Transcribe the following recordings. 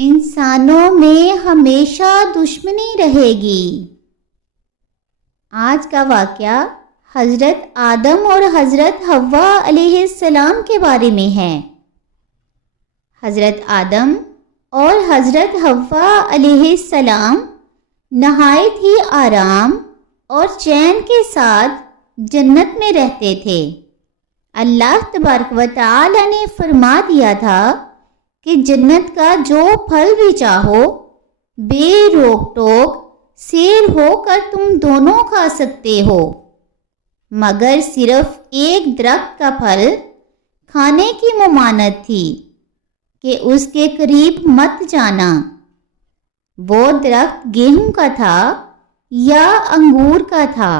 انسانوں میں ہمیشہ دشمنی رہے گی۔ آج کا واقعہ حضرت آدم اور حضرت حوا علیہ السلام کے بارے میں ہے۔ حضرت آدم اور حضرت حوا علیہ السلام نہایت ہی آرام اور چین کے ساتھ جنت میں رہتے تھے۔ اللہ تبارک و تعالی نے فرما دیا تھا کہ جنت کا جو پھل بھی چاہو بے روک ٹوک سیر ہو کر تم دونوں کھا سکتے ہو، مگر صرف ایک درخت کا پھل کھانے کی ممانعت تھی کہ اس کے قریب مت جانا۔ وہ درخت گیہوں کا تھا یا انگور کا تھا،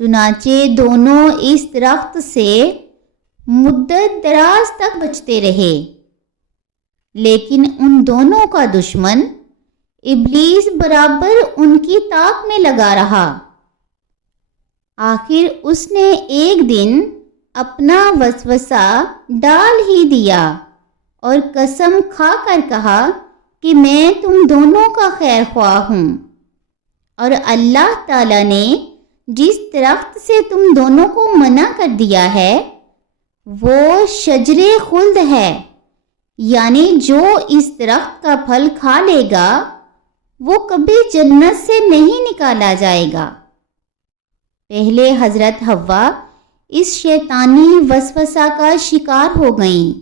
چنانچہ دونوں اس درخت سے مدت دراز تک بچتے رہے، لیکن ان دونوں کا دشمن ابلیس برابر ان کی طاق میں لگا رہا۔ آخر اس نے ایک دن اپنا وسوسہ ڈال ہی دیا اور قسم کھا کر کہا کہ میں تم دونوں کا خیر خواہ ہوں، اور اللہ تعالیٰ نے جس درخت سے تم دونوں کو منع کر دیا ہے وہ شجر خلد ہے، یعنی جو اس درخت کا پھل کھا لے گا وہ کبھی جنت سے نہیں نکالا جائے گا۔ پہلے حضرت حوا اس شیطانی وسوسہ کا شکار ہو گئیں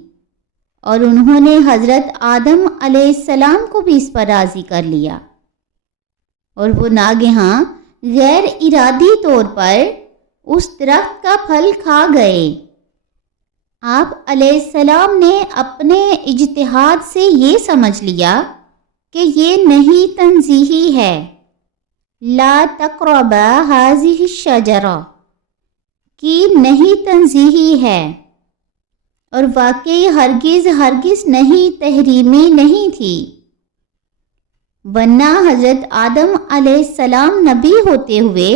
اور انہوں نے حضرت آدم علیہ السلام کو بھی اس پر راضی کر لیا، اور وہ ناگہاں غیر ارادی طور پر اس درخت کا پھل کھا گئے۔ آپ علیہ السلام نے اپنے اجتہاد سے یہ سمجھ لیا کہ یہ نہیں تنزیہی ہے، لا تقربا هذه الشجرہ کی نہیں تنزیہی ہے، اور واقعی ہرگز نہیں تحریمی نہیں تھی، ورنہ حضرت آدم علیہ السلام نبی ہوتے ہوئے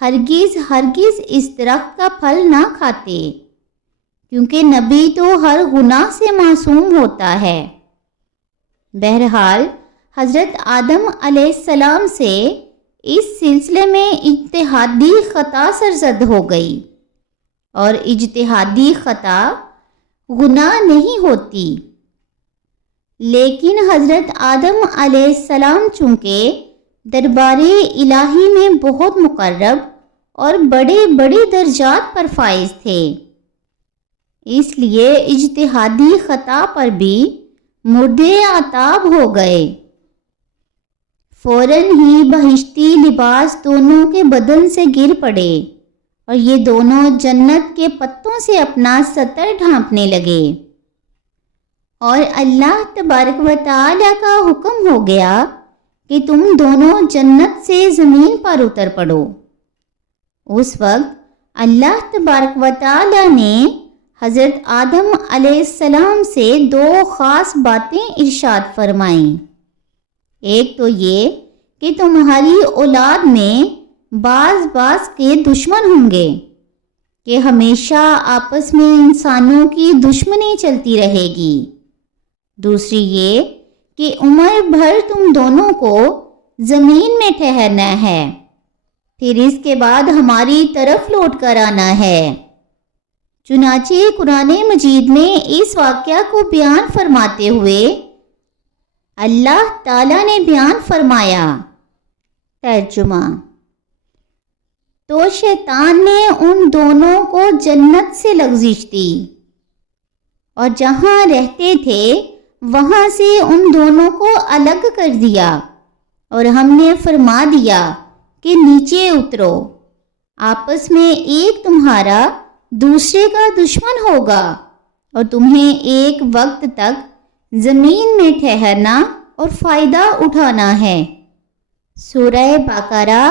ہرگز اس درخت کا پھل نہ کھاتے، کیونکہ نبی تو ہر گناہ سے معصوم ہوتا ہے۔ بہرحال حضرت آدم علیہ السلام سے اس سلسلے میں اجتہادی خطا سرزد ہو گئی، اور اجتہادی خطا گناہ نہیں ہوتی، لیکن حضرت آدم علیہ السلام چونکہ دربار الہی میں بہت مقرب اور بڑے درجات پر فائز تھے، اس لیے اجتہادی خطا پر بھی مردے آتاب ہو گئے۔ فوراً ہی بہشتی لباس دونوں کے بدن سے گر پڑے اور یہ دونوں جنت کے پتوں سے اپنا سطر ڈھانپنے لگے، اور اللہ تبارک و تعالی کا حکم ہو گیا کہ تم دونوں جنت سے زمین پر اتر پڑو۔ اس وقت اللہ تبارک و تعالی نے حضرت آدم علیہ السلام سے دو خاص باتیں ارشاد فرمائیں۔ ایک تو یہ کہ تمہاری اولاد میں بعض کے دشمن ہوں گے، کہ ہمیشہ آپس میں انسانوں کی دشمنی چلتی رہے گی۔ دوسری یہ کہ عمر بھر تم دونوں کو زمین میں ٹھہرنا ہے، پھر اس کے بعد ہماری طرف لوٹ کر آنا ہے۔ چنانچہ قرآن مجید میں اس واقعہ کو بیان فرماتے ہوئے اللہ تعالیٰ نے بیان فرمایا، ترجمہ: تو شیطان نے ان دونوں کو جنت سے لغزش دی، اور جہاں رہتے تھے وہاں سے ان دونوں کو الگ کر دیا، اور ہم نے فرما دیا کہ نیچے اترو، آپس میں ایک تمہارا دوسرے کا دشمن ہوگا، اور تمہیں ایک وقت تک زمین میں ٹھہرنا اور فائدہ اٹھانا ہے۔ سورہ بقرہ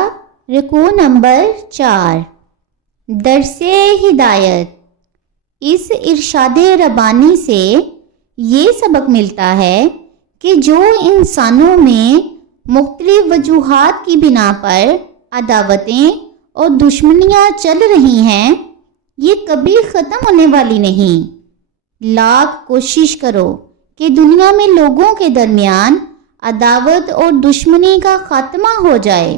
رکوع نمبر 4۔ درس ہدایت۔ اس ارشاد ربانی سے یہ سبق ملتا ہے کہ جو انسانوں میں مختلف وجوہات کی بنا پر عداوتیں اور دشمنیاں چل رہی ہیں یہ کبھی ختم ہونے والی نہیں۔ لاکھ کوشش کرو کہ دنیا میں لوگوں کے درمیان عداوت اور دشمنی کا خاتمہ ہو جائے،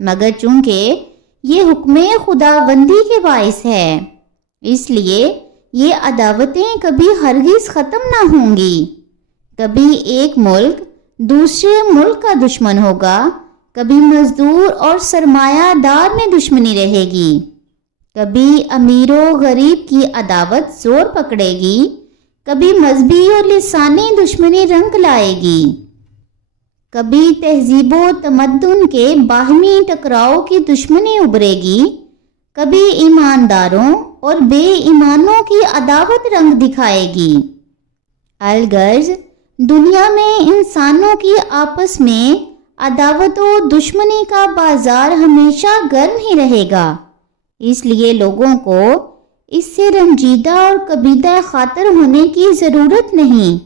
مگر چونکہ یہ حکم خداوندی کے باعث ہے، اس لیے یہ عداوتیں کبھی ہرگز ختم نہ ہوں گی۔ کبھی ایک ملک دوسرے ملک کا دشمن ہوگا، کبھی مزدور اور سرمایہ دار میں دشمنی رہے گی، کبھی امیر و غریب کی عداوت زور پکڑے گی، کبھی مذہبی اور لسانی دشمنی رنگ لائے گی، کبھی تہذیب و تمدن کے باہمی ٹکراؤ کی دشمنی ابھرے گی، کبھی ایمانداروں اور بے ایمانوں کی عداوت رنگ دکھائے گی۔ الغرض دنیا میں انسانوں کی آپس میں عداوت و دشمنی کا بازار ہمیشہ گرم ہی رہے گا، اس لیے لوگوں کو اس سے رنجیدہ اور کبیدہ خاطر ہونے کی ضرورت نہیں،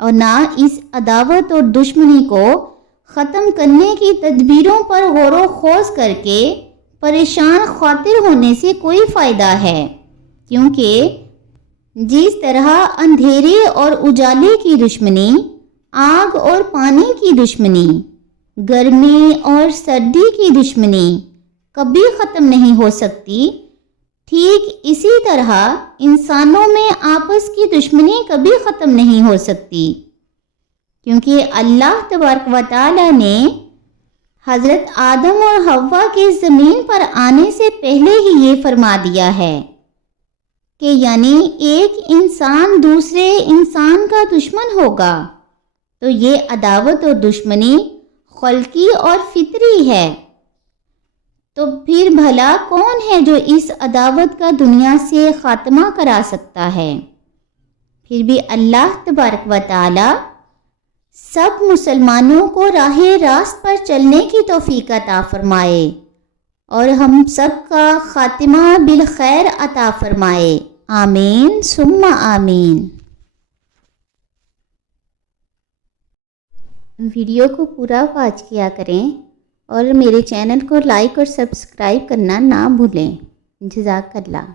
اور نہ اس عداوت اور دشمنی کو ختم کرنے کی تدبیروں پر غور و خوض کر کے پریشان خاطر ہونے سے کوئی فائدہ ہے، کیونکہ جس طرح اندھیرے اور اجالے کی دشمنی، آگ اور پانی کی دشمنی، گرمی اور سردی کی دشمنی کبھی ختم نہیں ہو سکتی، ٹھیک اسی طرح انسانوں میں آپس کی دشمنی کبھی ختم نہیں ہو سکتی، کیونکہ اللہ تبارک و تعالی نے حضرت آدم اور حوا کے زمین پر آنے سے پہلے ہی یہ فرما دیا ہے کہ یعنی ایک انسان دوسرے انسان کا دشمن ہوگا، تو یہ عداوت اور دشمنی خلقی اور فطری ہے۔ تو پھر بھلا کون ہے جو اس عداوت کا دنیا سے خاتمہ کرا سکتا ہے؟ پھر بھی اللہ تبارک و تعالی سب مسلمانوں کو راہ راست پر چلنے کی توفیق عطا فرمائے اور ہم سب کا خاتمہ بالخیر عطا فرمائے، آمین ثم آمین۔ ویڈیو کو پورا واچ کیا کریں اور میرے چینل کو لائک اور سبسکرائب کرنا نہ بھولیں۔ جزاک اللہ۔